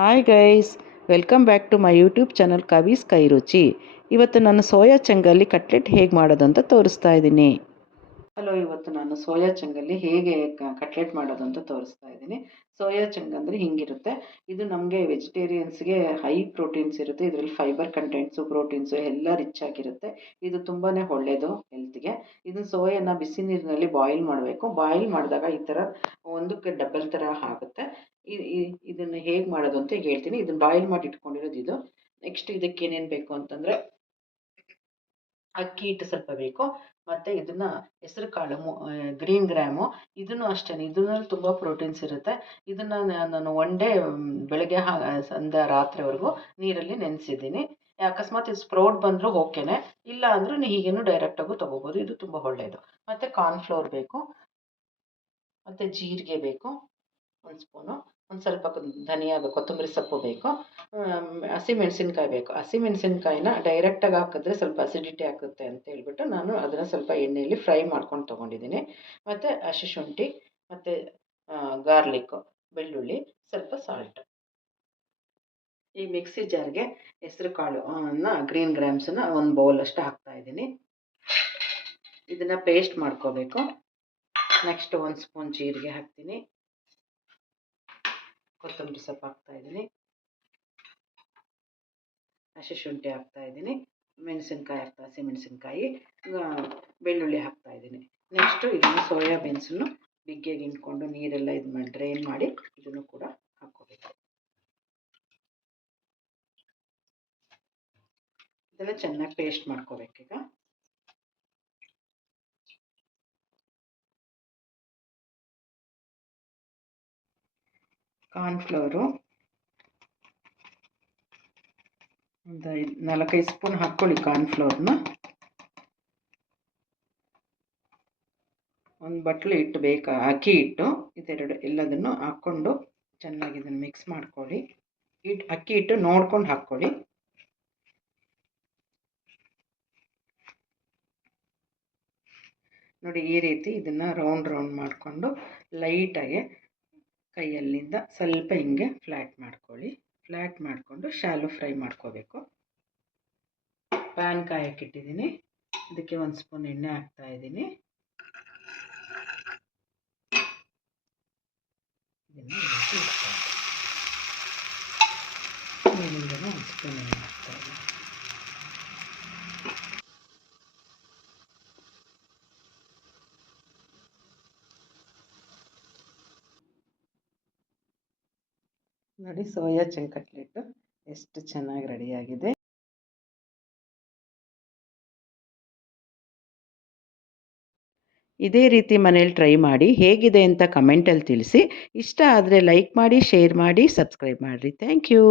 Hi guys, welcome back to my YouTube channel Kavee's Kai Ruchi. ಇವತ್ತು ನಾನು soya ಚಂಗಲ್ಲಿ cutlet ಹೇಗೆ ಮಾಡೋದು ಅಂತ ತೋರಿಸ್ತಾ ಇದ್ದೀನಿ. ಹಲೋ, ಇವತ್ತು ನಾನು ಸೋಯಾ ಚಂಗಲ್ಲಿ ಹೇಗೆ ಕಟ್ಲೆಟ್ ಮಾಡೋದು ಅಂತ ತೋರಿಸ್ತಾ ಇದ್ದೀನಿ. ಸೋಯಾ ಚಂಗ್ ಅಂದರೆ ಹಿಂಗಿರುತ್ತೆ. ಇದು ನಮಗೆ ವೆಜಿಟೇರಿಯನ್ಸ್ಗೆ ಹೈ ಪ್ರೋಟೀನ್ಸ್ ಇರುತ್ತೆ. ಇದರಲ್ಲಿ ಫೈಬರ್ ಕಂಟೆಂಟ್ಸು, ಪ್ರೋಟೀನ್ಸು ಎಲ್ಲ ರಿಚ್ ಆಗಿರುತ್ತೆ. ಇದು ತುಂಬಾ ಒಳ್ಳೆಯದು ಹೆಲ್ತ್ಗೆ. ಇದನ್ನು ಸೋಯಾನ ಬಿಸಿ ನೀರಿನಲ್ಲಿ ಬಾಯ್ಲ್ ಮಾಡಬೇಕು. ಬಾಯ್ಲ್ ಮಾಡಿದಾಗ ಈ ಥರ ಒಂದಕ್ಕೆ ಡಬಲ್ ಥರ ಆಗುತ್ತೆ. ಇದನ್ನು ಹೇಗೆ ಮಾಡೋದು ಅಂತ ಈಗ ಹೇಳ್ತೀನಿ. ಇದನ್ನು ಬಾಯ್ಲ್ ಮಾಡಿ ಇಟ್ಕೊಂಡಿರೋದು ಇದು. ನೆಕ್ಸ್ಟ್ ಇದಕ್ಕೆ ಏನೇನು ಬೇಕು ಅಂತಂದರೆ ಅಕ್ಕಿ ಹಿಟ್ಟು ಸ್ವಲ್ಪ ಬೇಕು, ಮತ್ತು ಇದನ್ನು ಹೆಸರು ಕಾಳು ಗ್ರೀನ್ ಗ್ರಾಮು, ಇದನ್ನು ಅಷ್ಟೇ. ಇದರಲ್ಲಿ ತುಂಬ ಪ್ರೋಟೀನ್ಸ್ ಇರುತ್ತೆ. ಇದನ್ನು ನಾನು ಒನ್ ಡೇ ಬೆಳಗ್ಗೆ ಸಂಧ್ಯಾ ರಾತ್ರಿವರೆಗೂ ನೀರಲ್ಲಿ ನೆನೆಸಿದ್ದೀನಿ. ಅಕಸ್ಮಾತ್ ಇದು ಸ್ಪ್ರೌಟ್ ಬಂದರೂ ಓಕೆನೆ, ಇಲ್ಲ ಅಂದರೂ ಹೀಗೇನು ಡೈರೆಕ್ಟಾಗೂ ತೊಗೋಬೋದು. ಇದು ತುಂಬ ಒಳ್ಳೆಯದು. ಮತ್ತು ಕಾರ್ನ್ಫ್ಲೋರ್ ಬೇಕು, ಮತ್ತು ಜೀರಿಗೆ ಬೇಕು 1 ಸ್ಪೂನು, ಒಂದು ಸ್ವಲ್ಪ ಧನಿಯಾ ಬೇಕು, ಕೊತ್ತಂಬರಿ ಸೊಪ್ಪು ಬೇಕು, ಹಸಿಮೆಣಸಿನ್ಕಾಯಿ ಬೇಕು. ಹಸಿಮೆಣಸಿನ್ಕಾಯಿನ ಡೈರೆಕ್ಟಾಗಿ ಹಾಕಿದ್ರೆ ಸ್ವಲ್ಪ ಅಸಿಡಿಟಿ ಆಗುತ್ತೆ ಅಂತ ಹೇಳ್ಬಿಟ್ಟು ನಾನು ಅದನ್ನು ಸ್ವಲ್ಪ ಎಣ್ಣೆಯಲ್ಲಿ ಫ್ರೈ ಮಾಡ್ಕೊಂಡು ತೊಗೊಂಡಿದ್ದೀನಿ. ಮತ್ತು ಹಸಿ ಶುಂಠಿ, ಮತ್ತು ಗಾರ್ಲಿಕ್ಕು, ಬೆಳ್ಳುಳ್ಳಿ, ಸ್ವಲ್ಪ ಸಾಲ್ಟ್. ಈ ಮಿಕ್ಸಿ ಜಾರ್ಗೆ ಹೆಸರು ಕಾಳು ಗ್ರೀನ್ ಗ್ರಾಮ್ಸನ್ನ 1 ಬೌಲ್ ಅಷ್ಟು ಹಾಕ್ತಾಯಿದ್ದೀನಿ. ಇದನ್ನು ಪೇಸ್ಟ್ ಮಾಡ್ಕೋಬೇಕು. ನೆಕ್ಸ್ಟ್ 1 ಸ್ಪೂನ್ ಜೀರಿಗೆ ಹಾಕ್ತೀನಿ, ಕೊತ್ತಂಬರಿ ಸೊಪ್ಪು ಹಾಕ್ತಾಯಿದ್ದೀನಿ, ಹಸಿ ಶುಂಠಿ ಹಾಕ್ತಾಯಿದ್ದೀನಿ, ಮೆಣಸಿನ್ಕಾಯಿ ಹಸಿಮೆಣಸಿನ್ಕಾಯಿ, ಬೆಳ್ಳುಳ್ಳಿ ಹಾಕ್ತಾಯಿದ್ದೀನಿ. ನೆಕ್ಸ್ಟು ಇದನ್ನು ಸೋಯಾ ಬೀನ್ಸನ್ನು ಬಿಗ್ಗೆಗೆ ಹಿಂಡ್ಕೊಂಡು ನೀರೆಲ್ಲ ಡ್ರೈನ್ ಮಾಡಿ ಇದನ್ನು ಕೂಡ ಹಾಕ್ಕೋಬೇಕು. ಇದೆಲ್ಲ ಚೆನ್ನಾಗಿ ಪೇಸ್ಟ್ ಮಾಡ್ಕೋಬೇಕೀಗ. ಕಾರ್ನ್ಫ್ಲವರು ಒಂದು 4-5 ಸ್ಪೂನ್ ಹಾಕ್ಕೊಳ್ಳಿ. ಕಾರ್ನ್ಫ್ಲೋರ್ನ ಒಂದು ಬಟ್ಲು ಹಿಟ್ಟು ಬೇಕಾ, ಅಕ್ಕಿ ಹಿಟ್ಟು, ಇದೆರಡು ಎಲ್ಲದನ್ನು ಹಾಕ್ಕೊಂಡು ಚೆನ್ನಾಗಿ ಇದನ್ನು ಮಿಕ್ಸ್ ಮಾಡ್ಕೊಳ್ಳಿ. ಅಕ್ಕಿ ಹಿಟ್ಟು ನೋಡ್ಕೊಂಡು ಹಾಕ್ಕೊಳ್ಳಿ. ನೋಡಿ, ಈ ರೀತಿ ಇದನ್ನು ರೌಂಡ್ ಮಾಡಿಕೊಂಡು ಲೈಟಾಗಿ ಕೈಯಲ್ಲಿಂದ ಸ್ವಲ್ಪ ಹಿಂಗೆ ಫ್ಲ್ಯಾಟ್ ಮಾಡ್ಕೊಳ್ಳಿ. ಫ್ಲ್ಯಾಟ್ ಮಾಡಿಕೊಂಡು ಶಾಲೋ ಫ್ರೈ ಮಾಡ್ಕೋಬೇಕು. ಪ್ಯಾನ್ ಕಾಯಕ್ಕಿಟ್ಟಿದ್ದೀನಿ. ಇದಕ್ಕೆ 1 ಸ್ಪೂನ್ ಎಣ್ಣೆ ಹಾಕ್ತಾಯಿದ್ದೀನಿ. ಇದನ್ನು ಮೇಲಿಂದ 1 ಸ್ಪೂನ್ ಎಣ್ಣೆ ಹಾಕ್ತಾಯಿದ್ದೀನಿ. ನೋಡಿ, ಸೋಯಾ ಚಂಕ್ ಕಟ್ಲೆಟ್ಟು ಎಷ್ಟು ಚೆನ್ನಾಗಿ ರೆಡಿಯಾಗಿದೆ. ಇದೇ ರೀತಿ ಮನೇಲಿ ಟ್ರೈ ಮಾಡಿ ಹೇಗಿದೆ ಅಂತ ಕಮೆಂಟಲ್ಲಿ ತಿಳಿಸಿ. ಇಷ್ಟ ಆದರೆ ಲೈಕ್ ಮಾಡಿ, ಶೇರ್ ಮಾಡಿ, ಸಬ್ಸ್ಕ್ರೈಬ್ ಮಾಡಿರಿ. Thank you.